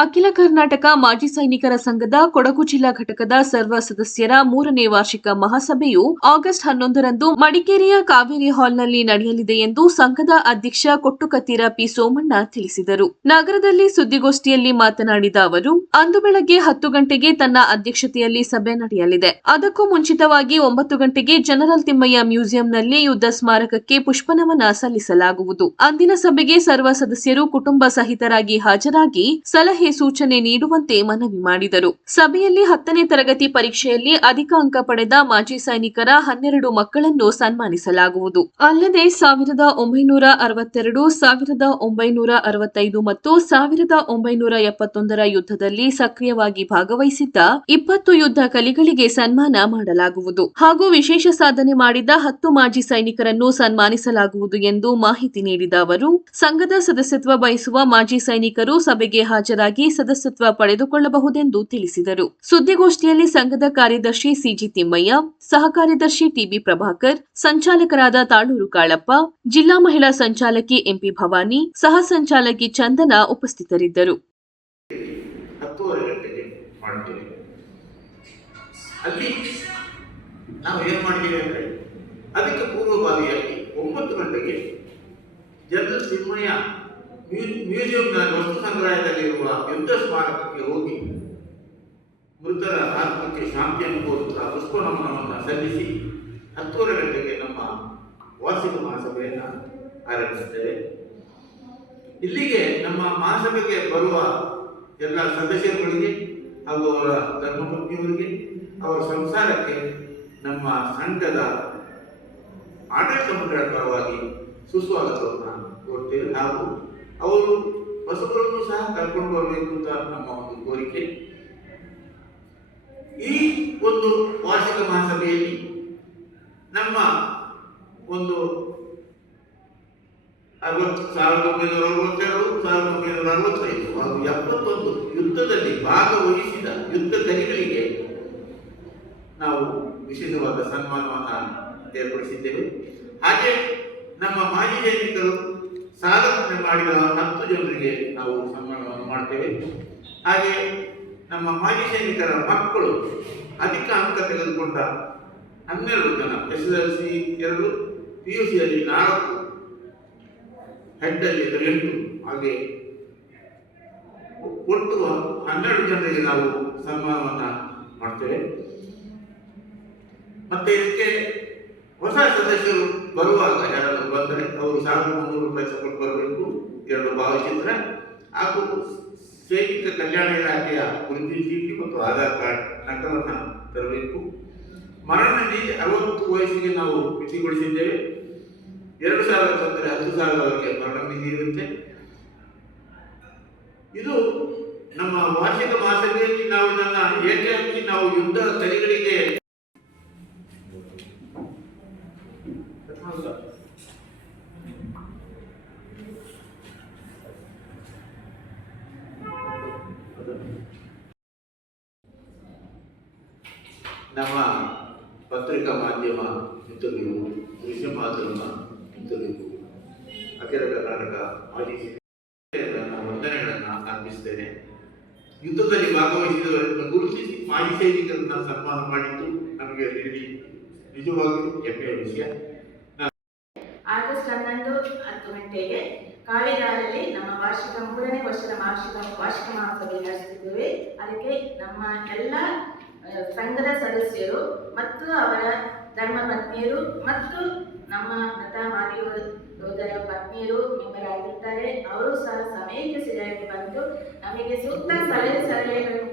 ಅಖಿಲ ಕರ್ನಾಟಕ ಮಾಜಿ ಸೈನಿಕರ ಸಂಘದ ಕೊಡಗು ಜಿಲ್ಲಾ ಘಟಕದ ಸರ್ವ ಸದಸ್ಯರ 3ನೇ ವಾರ್ಷಿಕ ಮಹಾಸಭೆಯು ಆಗಸ್ಟ್ 11ರಂದು ಮಡಿಕೇರಿಯ ಕಾವೇರಿ ಹಾಲ್ನಲ್ಲಿ ನಡೆಯಲಿದೆ ಎಂದು ಸಂಘದ ಅಧ್ಯಕ್ಷ ಕೊಟ್ಟುಕತ್ತೀರ ಪಿ ಸೋಮಣ್ಣ ತಿಳಿಸಿದರು. ನಗರದಲ್ಲಿ ಸುದ್ದಿಗೋಷ್ಠಿಯಲ್ಲಿ ಮಾತನಾಡಿದ ಅವರು, ಅಂದು ಬೆಳಗ್ಗೆ 10 ಗಂಟೆಗೆ ತನ್ನ ಅಧ್ಯಕ್ಷತೆಯಲ್ಲಿ ಸಭೆ ನಡೆಯಲಿದೆ. ಅದಕ್ಕೂ ಮುಂಚಿತವಾಗಿ 9 ಗಂಟೆಗೆ ಜನರಲ್ ತಿಮ್ಮಯ್ಯ ಮ್ಯೂಸಿಯಂನಲ್ಲಿ ಯುದ್ಧ ಸ್ಮಾರಕಕ್ಕೆ ಪುಷ್ಪನಮನ ಸಲ್ಲಿಸಲಾಗುವುದು. ಅಂದಿನ ಸಭೆಗೆ ಸರ್ವ ಸದಸ್ಯರು ಕುಟುಂಬ ಸಹಿತರಾಗಿ ಹಾಜರಾಗಿ ಸಲಹೆ ಸೂಚನೆ ನೀಡುವಂತೆ ಮನವಿ ಮಾಡಿದರು. ಸಭೆಯಲ್ಲಿ 10ನೇ ತರಗತಿ ಪರೀಕ್ಷೆಯಲ್ಲಿ ಅಧಿಕ ಅಂಕ ಪಡೆದ ಮಾಜಿ ಸೈನಿಕರ 12 ಮಕ್ಕಳನ್ನು ಸನ್ಮಾನಿಸಲಾಗುವುದು. ಅಲ್ಲದೆ 1962, 1965 ಮತ್ತು 1971ರ ಯುದ್ಧದಲ್ಲಿ ಸಕ್ರಿಯವಾಗಿ ಭಾಗವಹಿಸಿದ್ದ 20 ಯುದ್ಧ ಕಲಿಗಳಿಗೆ ಸನ್ಮಾನ ಮಾಡಲಾಗುವುದು ಹಾಗೂ ವಿಶೇಷ ಸಾಧನೆ ಮಾಡಿದ 10 ಮಾಜಿ ಸೈನಿಕರನ್ನು ಸನ್ಮಾನಿಸಲಾಗುವುದು ಎಂದು ಮಾಹಿತಿ ನೀಡಿದ ಅವರು, ಸಂಘದ ಸದಸ್ಯತ್ವ ಬಯಸುವ ಮಾಜಿ ಸೈನಿಕರು ಸಭೆಗೆ ಹಾಜರಾಗಿ ಸದಸ್ಯತ್ವ ಪಡೆದುಕೊಳ್ಳಬಹುದೆಂದು ತಿಳಿಸಿದರು. ಸುದ್ದಿಗೋಷ್ಠಿಯಲ್ಲಿ ಸಂಘದ ಕಾರ್ಯದರ್ಶಿ ಸಿಜಿ ತಿಮ್ಮಯ್ಯ, ಸಹ ಕಾರ್ಯದರ್ಶಿ ಟಿಬಿ ಪ್ರಭಾಕರ್, ಸಂಚಾಲಕರಾದ ತಾಳೂರು ಕಾಳಪ್ಪ, ಜಿಲ್ಲಾ ಮಹಿಳಾ ಸಂಚಾಲಕಿ ಎಂಪಿ ಭವಾನಿ, ಸಹ ಸಂಚಾಲಕಿ ಚಂದನ ಉಪಸ್ಥಿತರಿದ್ದರು. ಅದಕ್ಕೆ ಪೂರ್ವಭಾವಿಯಾಗಿ 9 ಗಂಟೆಗೆ ಜನರಲ್ ತಿಮ್ಮಯ್ಯ ಮ್ಯೂಸಿಯಂನ ವಸ್ತು ಸಂಗ್ರಹದಲ್ಲಿರುವ ಯುದ್ಧ ಸ್ಮಾರಕಕ್ಕೆ ಹೋಗಿ ಮೃತರ ಆತ್ಮಕ್ಕೆ ಶಾಂತಿಯನ್ನು ಕೋರುತ್ತಾ ಪುಷ್ಪ ನಮನವನ್ನು ಸಲ್ಲಿಸಿ 10:30 ಗಂಟೆಗೆ ನಮ್ಮ ವಾರ್ಷಿಕ ಮಹಾಸಭೆಯನ್ನು ಆರಂಭಿಸುತ್ತೇವೆ. ಇಲ್ಲಿಗೆ ನಮ್ಮ ಮಹಾಸಭೆಗೆ ಬರುವ ಎಲ್ಲ ಸದಸ್ಯರುಗಳಿಗೆ ಹಾಗೂ ಅವರ ಧರ್ಮಪತ್ನಿಯವರಿಗೆ, ಅವರ ಸಂಸಾರಕ್ಕೆ ನಮ್ಮ ಸಂಘದ ಆಡಳಿತ ಮಂಡಳಿ ಪರವಾಗಿ ಸುಸ್ವಾಗತವನ್ನು ಕೋರ್ತೇವೆ ಹಾಗೂ ಅವರು ಹೊಸಬರನ್ನು ಸಹ ಕರ್ಕೊಂಡು ಬರಬೇಕು ಅಂತ ನಮ್ಮ ಒಂದು ಕೋರಿಕೆ. ಈ ಒಂದು ವಾರ್ಷಿಕ ಮಹಾಸಭೆಯಲ್ಲಿ ನಮ್ಮ ಒಂದು 1962, 1965 ಹಾಗೂ 71 ಯುದ್ಧದಲ್ಲಿ ಭಾಗವಹಿಸಿದ ಯುದ್ಧ ಕಲಿಗಳಿಗೆ ನಾವು ವಿಶೇಷವಾದ ಸನ್ಮಾನವನ್ನು ಏರ್ಪಡಿಸಿದ್ದೇವೆ. ಹಾಗೆ ನಮ್ಮ ಮಾಜಿ ಸೈನಿಕರು ಸಾಧನೆ ಮಾಡಿದ 10 ಜನರಿಗೆ ನಾವು ಸನ್ಮಾನವನ್ನು ಮಾಡ್ತೇವೆ. ಹಾಗೆ ನಮ್ಮ ಮಾಜಿ ಸೈನಿಕರ ಮಕ್ಕಳು ಅಧಿಕ ಅಂಕ ತೆಗೆದುಕೊಂಡ 12 ಜನ, SSLC 2, PUCಯಲ್ಲಿ 4, ಹೆಡ್ಡಲ್ಲಿ 8, ಹಾಗೆ ಒಟ್ಟು 12 ಜನರಿಗೆ ನಾವು ಸನ್ಮಾನವನ್ನು ಮಾಡ್ತೇವೆ. ಮತ್ತೆ ಇದಕ್ಕೆ ಹೊಸ ಸದಸ್ಯರು ಬರುವಾಗ ಯಾರಾದರೂ ಬಂದರೆ ಅವರು 1300 ರೂಪಾಯಿ ತಗೊಂಡು ಬರಬೇಕು. 2 ಭಾವಚಿತ್ರ ಹಾಗೂ ಸೈನಿಕ ಕಲ್ಯಾಣ ಇಲಾಖೆಯ ಗುರುತಿನ ಚೀಟಿ ಮತ್ತು ಆಧಾರ್ ಕಾರ್ಡ್ ನಕಲನ್ನು ತರಬೇಕು. ಮರಣ ನೀತಿ 60 ವಯಸ್ಸಿಗೆ ನಾವು ಮಿತಿಗೊಳಿಸಿದ್ದೇವೆ. 2000 ತಂದರೆ 10,000ವರೆಗೆ ಮರಣ ನೀತಿ ಇರುತ್ತೆ. ಇದು ನಮ್ಮ ವಾರ್ಷಿಕ ಮಹಾಸಭೆಯಲ್ಲಿ ನಾವು ಇದನ್ನು ಏಕಾಏಕಿ ನಾವು ಯುದ್ಧ ಕಲಿಗಳಿಗೆ ನಮ್ಮ ಪತ್ರಿಕಾ ಮಾಧ್ಯಮ ಮಿತ್ರರಿಗೂ, ದೃಶ್ಯ ಮಾಧ್ಯಮ ಮಿತ್ರರಿಗೂ ಅಖಿಲ ಕರ್ನಾಟಕ ಮಾಜಿ ವಂದನೆಗಳನ್ನು ಅರ್ಪಿಸುತ್ತೇನೆ. ಯುದ್ಧದಲ್ಲಿ ಭಾಗವಹಿಸಿದವರನ್ನು ಗುರುತಿಸಿ ಮಾಜಿ ಸೈನಿಕರನ್ನು ಸನ್ಮಾನ ಮಾಡಿದ್ದು ನಮಗೆ ನಿಜವಾಗಿಯೂ ಹೆಮ್ಮೆಯ ವಿಷಯ. ಆಗಸ್ಟ್ 11, 10 ಗಂಟೆಗೆ ಕಾವೇರಿಯಲ್ಲಿ ನಮ್ಮ 3ನೇ ವರ್ಷದ ವಾರ್ಷಿಕ ಮಹಾಸಭೆ ನಡೆಸುತ್ತಿದ್ದೇವೆ. ಅದಕ್ಕೆ ನಮ್ಮ ಎಲ್ಲ ಸಂಘದ ಸದಸ್ಯರು ಮತ್ತು ಅವರ ಧರ್ಮಪತ್ನಿಯರು ಮತ್ತು ನಮ್ಮ ಮತ ಮಾದಿ ಯೋಧರ ಪತ್ನಿಯರು ಮೆಂಬರ್ ಆಗಿರ್ತಾರೆ. ಅವರು ಸಹ ಸಮಯಕ್ಕೆ ಸರಿಯಾಗಿ ಬಂದು ನಮಗೆ ಸೂಕ್ತ ಸಲಹೆಗಳನ್ನು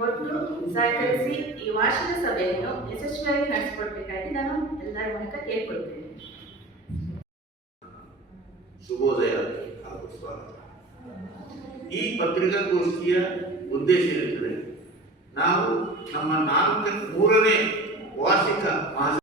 ಕೊಟ್ಟು ಸಹಕರಿಸಿ ಈ ವಾರ್ಷಿಕ ಸಭೆಯನ್ನು ಯಶಸ್ವಿಯಾಗಿ ನಡೆಸಿಕೊಡ್ಬೇಕಾಗಿ ನಾನು ಎಲ್ಲರ ಮೂಲಕ ಕೇಳಿಕೊಳ್ತೇನೆ. ಶುಭೋದಯ ಹಾಗೂ ಸ್ವಾಗತ. ಈ ಪತ್ರಿಕಾಗೋಷ್ಠಿಯ ಉದ್ದೇಶ ಏನೆಂದರೆ, ನಾವು ನಮ್ಮ 3ನೇ ವಾರ್ಷಿಕ ಮಹಾಸಭೆ